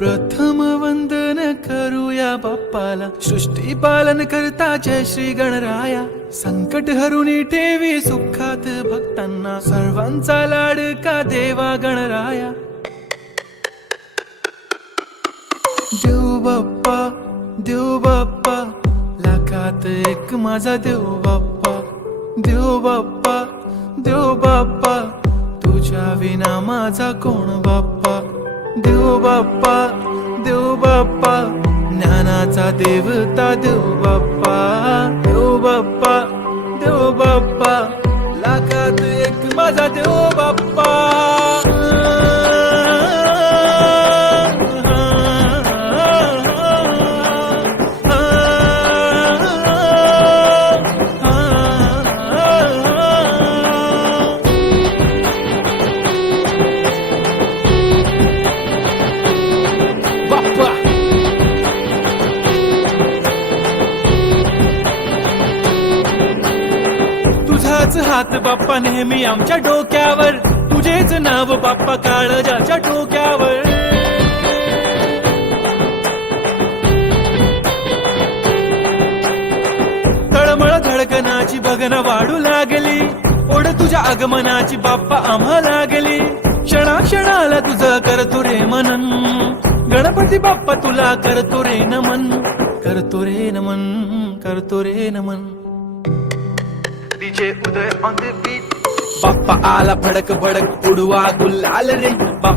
प्रथम वंदन करूया बाप्पाला, सृष्टी पालन करता जय श्री गणराया. संकट हरुनी ठेवी सुखात भक्तांना, सर्वांचा लाडका देवा गणराया. देव बाप्पा, देव बाप्पा, लाखात एक माझा देव बाप्पा. देव बाप्पा, देव बाप्पा, तुझ्या विना माझा कोण बाप्पा. देव बाप्पा, देव बाप्पा, ज्ञानाचा देवता देव बाप्पा. देव बाप्पा, देव बाप्पा, लाखात एक माझा देव बाप्पा. तुझाच हात बाप्पा नेहमी आमच्या डोक्यावर, तुझेच नाव बाप्पा काळजाच्या डोक्यावर. तळमळ धडकनाची बघन वाढू लागली, ओढ तुझ्या आगमनाची बाप्पा आम्हा लागली. क्षणाक्षणाला तुझं करतो रे मनन, गणपती बाप्पा तुला करतो रे नमन. करतो रे नमन, करतो रे नमन. DJ Uday on the beat. Bappa आला भडक भडक, उडवा गुलाल रे.